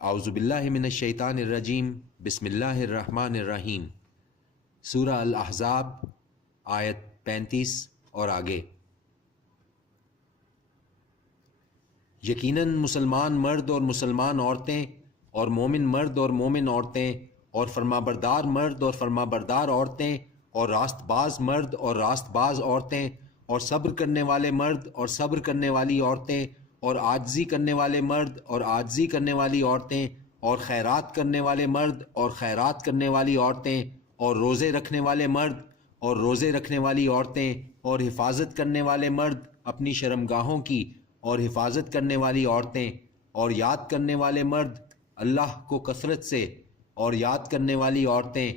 اعوذ باللہ من الشیطان الرجیم بسم اللہ الرحمن الرحیم۔ سورہ الاحزاب آیت 35 اور آگے۔ یقیناً مسلمان مرد اور مسلمان عورتیں اور مومن مرد اور مومن عورتیں اور فرمانبردار مرد اور فرمانبردار عورتیں اور راست باز مرد اور راست باز عورتیں اور صبر کرنے والے مرد اور صبر کرنے والی عورتیں اور عاجزی کرنے والے مرد اور عاجزی کرنے والی عورتیں اور خیرات کرنے والے مرد اور خیرات کرنے والی عورتیں اور روزے رکھنے والے مرد اور روزے رکھنے والی عورتیں اور حفاظت کرنے والے مرد اپنی شرمگاہوں کی اور حفاظت کرنے والی عورتیں اور یاد کرنے والے مرد اللہ کو کثرت سے اور یاد کرنے والی عورتیں۔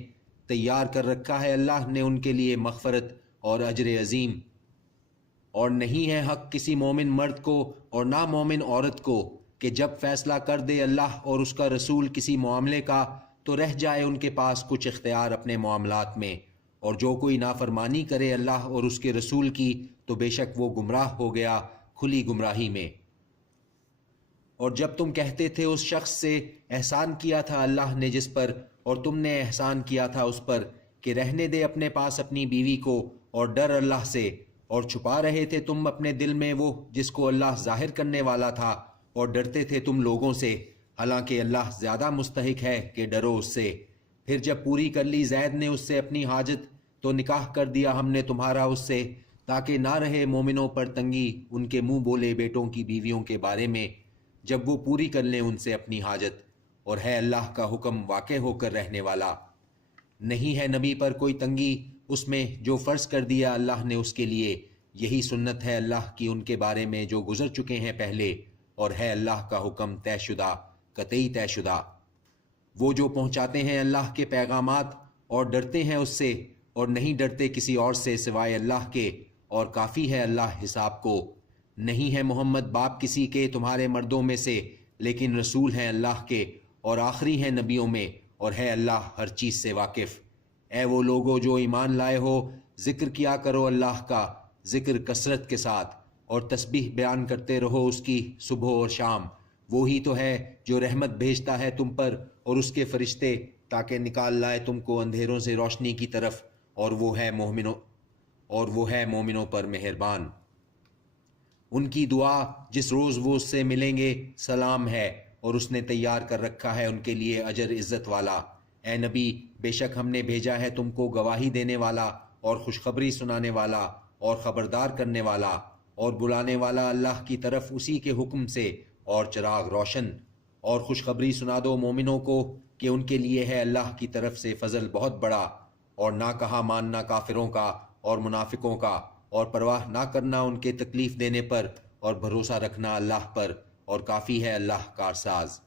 تیار کر رکھا ہے اللہ نے ان کے لیے مغفرت اور اجر عظیم۔ اور نہیں ہے حق کسی مومن مرد کو اور نہ مومن عورت کو کہ جب فیصلہ کر دے اللہ اور اس کا رسول کسی معاملے کا تو رہ جائے ان کے پاس کچھ اختیار اپنے معاملات میں، اور جو کوئی نافرمانی کرے اللہ اور اس کے رسول کی تو بے شک وہ گمراہ ہو گیا کھلی گمراہی میں۔ اور جب تم کہتے تھے اس شخص سے احسان کیا تھا اللہ نے جس پر، اور تم نے احسان کیا تھا اس پر کہ رہنے دے اپنے پاس اپنی بیوی کو اور ڈر اللہ سے، اور چھپا رہے تھے تم اپنے دل میں وہ جس کو اللہ ظاہر کرنے والا تھا، اور ڈرتے تھے تم لوگوں سے، حالانکہ اللہ زیادہ مستحق ہے کہ ڈرو اس سے۔ پھر جب پوری کر لی زید نے اس سے اپنی حاجت تو نکاح کر دیا ہم نے تمہارا اس سے، تاکہ نہ رہے مومنوں پر تنگی ان کے منہ بولے بیٹوں کی بیویوں کے بارے میں جب وہ پوری کر لیں ان سے اپنی حاجت، اور ہے اللہ کا حکم واقع ہو کر رہنے والا۔ نہیں ہے نبی پر کوئی تنگی اس میں جو فرض کر دیا اللہ نے اس کے لیے، یہی سنت ہے اللہ کی ان کے بارے میں جو گزر چکے ہیں پہلے، اور ہے اللہ کا حکم طے شدہ قطعی طے شدہ۔ وہ جو پہنچاتے ہیں اللہ کے پیغامات اور ڈرتے ہیں اس سے، اور نہیں ڈرتے کسی اور سے سوائے اللہ کے، اور کافی ہے اللہ حساب کو۔ نہیں ہے محمد باپ کسی کے تمہارے مردوں میں سے، لیکن رسول ہیں اللہ کے اور آخری ہیں نبیوں میں، اور ہے اللہ ہر چیز سے واقف۔ اے وہ لوگو جو ایمان لائے ہو، ذکر کیا کرو اللہ کا ذکر کثرت کے ساتھ، اور تسبیح بیان کرتے رہو اس کی صبح اور شام۔ وہی تو ہے جو رحمت بھیجتا ہے تم پر اور اس کے فرشتے، تاکہ نکال لائے تم کو اندھیروں سے روشنی کی طرف، اور وہ ہے مومنوں پر مہربان۔ ان کی دعا جس روز وہ اس سے ملیں گے سلام ہے، اور اس نے تیار کر رکھا ہے ان کے لیے اجر عزت والا۔ اے نبی، بے شک ہم نے بھیجا ہے تم کو گواہی دینے والا اور خوشخبری سنانے والا اور خبردار کرنے والا اور بلانے والا اللہ کی طرف اسی کے حکم سے، اور چراغ روشن۔ اور خوشخبری سنا دو مومنوں کو کہ ان کے لیے ہے اللہ کی طرف سے فضل بہت بڑا، اور نہ کہا ماننا کافروں کا اور منافقوں کا، اور پرواہ نہ کرنا ان کے تکلیف دینے پر، اور بھروسہ رکھنا اللہ پر، اور کافی ہے اللہ کارساز۔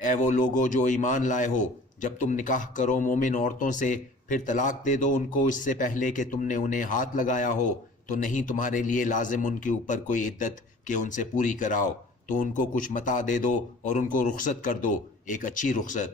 اے وہ لوگو جو ایمان لائے ہو، جب تم نکاح کرو مومن عورتوں سے پھر طلاق دے دو ان کو اس سے پہلے کہ تم نے انہیں ہاتھ لگایا ہو، تو نہیں تمہارے لیے لازم ان کے اوپر کوئی عدت کہ ان سے پوری کراؤ، تو ان کو کچھ متاع دے دو اور ان کو رخصت کر دو، ایک اچھی رخصت۔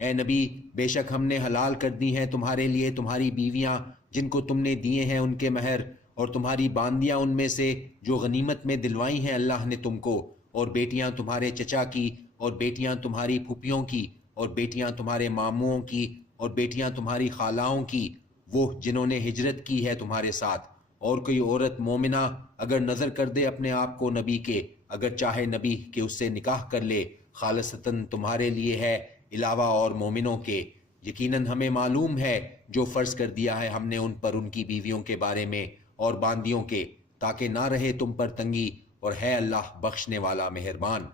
اے نبی، بے شک ہم نے حلال کر دی ہیں تمہارے لیے تمہاری بیویاں جن کو تم نے دیے ہیں ان کے مہر، اور تمہاری باندیاں ان میں سے جو غنیمت میں دلوائی ہیں اللہ نے تم کو، اور بیٹیاں تمہارے چچا کی، اور بیٹیاں تمہاری پھوپھیوں کی، اور بیٹیاں تمہارے ماموؤں کی، اور بیٹیاں تمہاری خالاؤں کی، وہ جنہوں نے ہجرت کی ہے تمہارے ساتھ۔ اور کوئی عورت مومنہ اگر نظر کر دے اپنے آپ کو نبی کے، اگر چاہے نبی کہ اس سے نکاح کر لے، خالصتاً تمہارے لیے ہے علاوہ اور مومنوں کے، یقیناً ہمیں معلوم ہے جو فرض کر دیا ہے ہم نے ان پر ان کی بیویوں کے بارے میں اور باندیوں کے، تاکہ نہ رہے تم پر تنگی، اور ہے اللہ بخشنے والا مہربان۔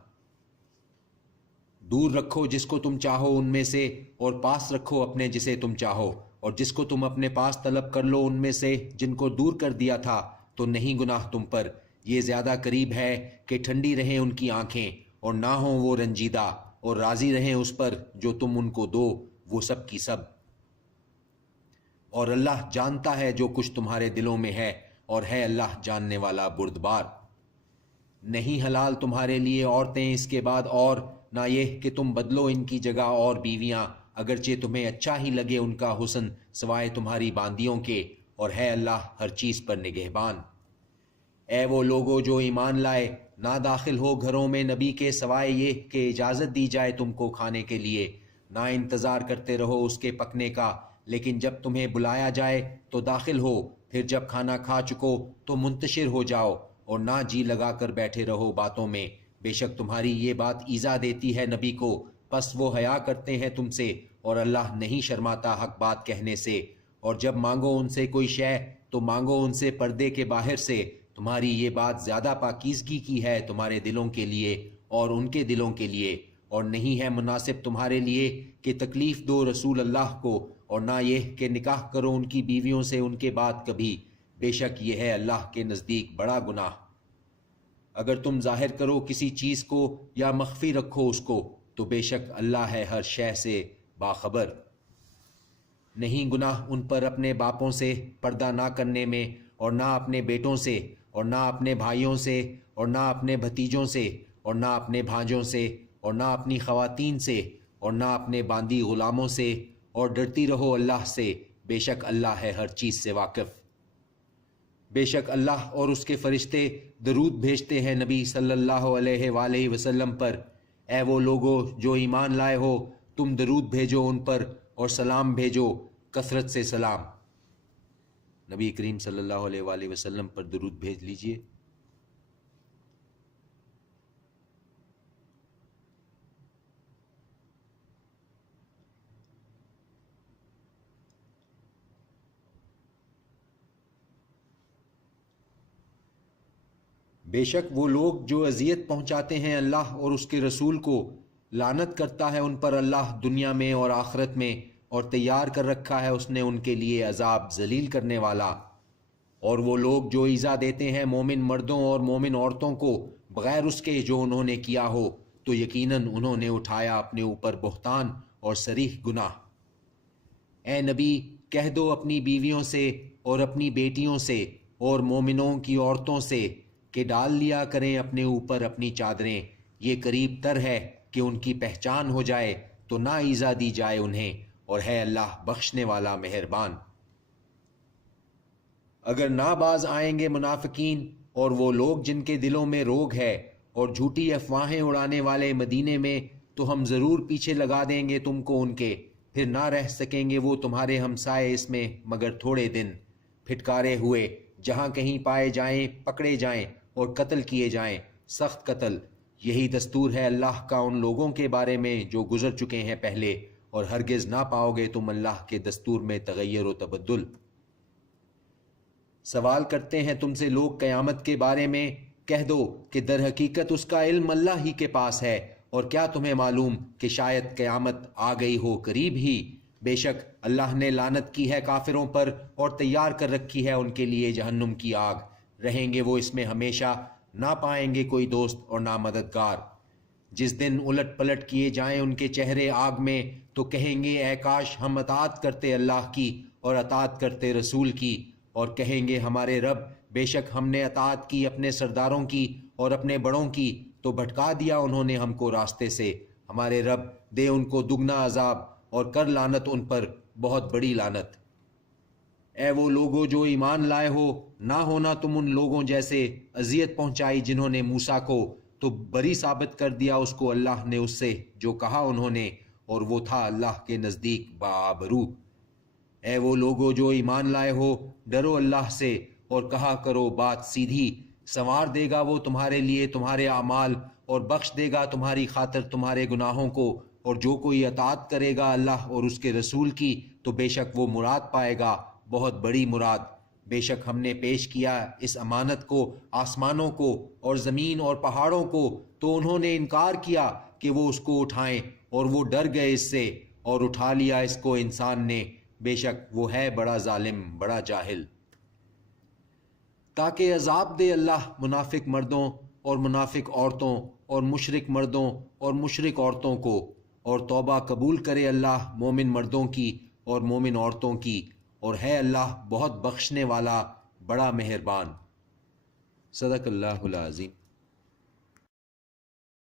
دور رکھو جس کو تم چاہو ان میں سے، اور پاس رکھو اپنے جسے تم چاہو، اور جس کو تم اپنے پاس طلب کر لو ان میں سے جن کو دور کر دیا تھا تو نہیں گناہ تم پر، یہ زیادہ قریب ہے کہ ٹھنڈی رہیں ان کی آنکھیں اور نہ ہوں وہ رنجیدہ، اور راضی رہیں اس پر جو تم ان کو دو، وہ سب کی سب۔ اور اللہ جانتا ہے جو کچھ تمہارے دلوں میں ہے، اور ہے اللہ جاننے والا بردبار۔ نہیں حلال تمہارے لیے عورتیں اس کے بعد اور نہ یہ کہ تم بدلو ان کی جگہ اور بیویاں، اگرچہ تمہیں اچھا ہی لگے ان کا حسن سوائے تمہاری باندیوں کے، اور ہے اللہ ہر چیز پر نگہبان۔ اے وہ لوگو جو ایمان لائے، نہ داخل ہو گھروں میں نبی کے سوائے یہ کہ اجازت دی جائے تم کو کھانے کے لیے، نہ انتظار کرتے رہو اس کے پکنے کا، لیکن جب تمہیں بلایا جائے تو داخل ہو، پھر جب کھانا کھا چکو تو منتشر ہو جاؤ، اور نہ جی لگا کر بیٹھے رہو باتوں میں، بے شک تمہاری یہ بات ایذا دیتی ہے نبی کو، پس وہ حیا کرتے ہیں تم سے، اور اللہ نہیں شرماتا حق بات کہنے سے۔ اور جب مانگو ان سے کوئی شے تو مانگو ان سے پردے کے باہر سے، تمہاری یہ بات زیادہ پاکیزگی کی ہے تمہارے دلوں کے لیے اور ان کے دلوں کے لیے، اور نہیں ہے مناسب تمہارے لیے کہ تکلیف دو رسول اللہ کو، اور نہ یہ کہ نکاح کرو ان کی بیویوں سے ان کے بعد کبھی، بے شک یہ ہے اللہ کے نزدیک بڑا گناہ۔ اگر تم ظاہر کرو کسی چیز کو یا مخفی رکھو اس کو تو بے شک اللہ ہے ہر شے سے باخبر۔ نہیں گناہ ان پر اپنے باپوں سے پردہ نہ کرنے میں، اور نہ اپنے بیٹوں سے، اور نہ اپنے بھائیوں سے، اور نہ اپنے بھتیجوں سے، اور نہ اپنے بھانجوں سے، اور نہ اپنی خواتین سے، اور نہ اپنے باندی غلاموں سے، اور ڈرتی رہو اللہ سے، بے شک اللہ ہے ہر چیز سے واقف۔ بے شک اللہ اور اس کے فرشتے درود بھیجتے ہیں نبی صلی اللہ علیہ وآلہ وسلم پر۔ اے وہ لوگو جو ایمان لائے ہو، تم درود بھیجو ان پر اور سلام بھیجو، کثرت سے سلام۔ نبی کریم صلی اللہ علیہ وآلہ وسلم پر درود بھیج لیجئے۔ بے شک وہ لوگ جو اذیت پہنچاتے ہیں اللہ اور اس کے رسول کو، لعنت کرتا ہے ان پر اللہ دنیا میں اور آخرت میں، اور تیار کر رکھا ہے اس نے ان کے لیے عذاب ذلیل کرنے والا۔ اور وہ لوگ جو ایذا دیتے ہیں مومن مردوں اور مومن عورتوں کو بغیر اس کے جو انہوں نے کیا ہو، تو یقیناً انہوں نے اٹھایا اپنے اوپر بہتان اور صریح گناہ۔ اے نبی کہہ دو اپنی بیویوں سے اور اپنی بیٹیوں سے اور مومنوں کی عورتوں سے کہ ڈال لیا کریں اپنے اوپر اپنی چادریں، یہ قریب تر ہے کہ ان کی پہچان ہو جائے تو نہ ایذا دی جائے انہیں، اور ہے اللہ بخشنے والا مہربان۔ اگر نہ باز آئیں گے منافقین اور وہ لوگ جن کے دلوں میں روگ ہے اور جھوٹی افواہیں اڑانے والے مدینے میں، تو ہم ضرور پیچھے لگا دیں گے تم کو ان کے، پھر نہ رہ سکیں گے وہ تمہارے ہمسائے اس میں مگر تھوڑے دن، پھٹکارے ہوئے، جہاں کہیں پائے جائیں پکڑے جائیں اور قتل کیے جائیں، سخت قتل۔ یہی دستور ہے اللہ کا ان لوگوں کے بارے میں جو گزر چکے ہیں پہلے، اور ہرگز نہ پاؤ گے تم اللہ کے دستور میں تغیر و تبدل۔ سوال کرتے ہیں تم سے لوگ قیامت کے بارے میں، کہہ دو کہ در حقیقت اس کا علم اللہ ہی کے پاس ہے، اور کیا تمہیں معلوم کہ شاید قیامت آ گئی ہو قریب ہی؟ بے شک اللہ نے لعنت کی ہے کافروں پر اور تیار کر رکھی ہے ان کے لیے جہنم کی آگ، رہیں گے وہ اس میں ہمیشہ، نہ پائیں گے کوئی دوست اور نہ مددگار۔ جس دن الٹ پلٹ کیے جائیں ان کے چہرے آگ میں تو کہیں گے اے کاش ہم اطاعت کرتے اللہ کی اور اطاعت کرتے رسول کی، اور کہیں گے ہمارے رب بے شک ہم نے اطاعت کی اپنے سرداروں کی اور اپنے بڑوں کی تو بھٹکا دیا انہوں نے ہم کو راستے سے، ہمارے رب دے ان کو دگنا عذاب اور کر لعنت ان پر بہت بڑی لعنت۔ اے وہ لوگو جو ایمان لائے ہو، نہ ہونا تم ان لوگوں جیسے اذیت پہنچائی جنہوں نے موسیٰ کو تو بری ثابت کر دیا اس کو اللہ نے اس سے جو کہا انہوں نے، اور وہ تھا اللہ کے نزدیک بآبرو۔ اے وہ لوگو جو ایمان لائے ہو، ڈرو اللہ سے اور کہا کرو بات سیدھی، سنوار دے گا وہ تمہارے لیے تمہارے اعمال اور بخش دے گا تمہاری خاطر تمہارے گناہوں کو، اور جو کوئی اطاعت کرے گا اللہ اور اس کے رسول کی تو بے شک وہ مراد پائے گا، بہت بڑی مراد۔ بے شک ہم نے پیش کیا اس امانت کو آسمانوں کو اور زمین اور پہاڑوں کو، تو انہوں نے انکار کیا کہ وہ اس کو اٹھائیں، اور وہ ڈر گئے اس سے، اور اٹھا لیا اس کو انسان نے، بے شک وہ ہے بڑا ظالم بڑا جاہل۔ تاکہ عذاب دے اللہ منافق مردوں اور منافق عورتوں اور مشرک مردوں اور مشرک عورتوں کو، اور توبہ قبول کرے اللہ مومن مردوں کی اور مومن عورتوں کی، اور ہے اللہ بہت بخشنے والا بڑا مہربان۔ صدق اللہ العظیم۔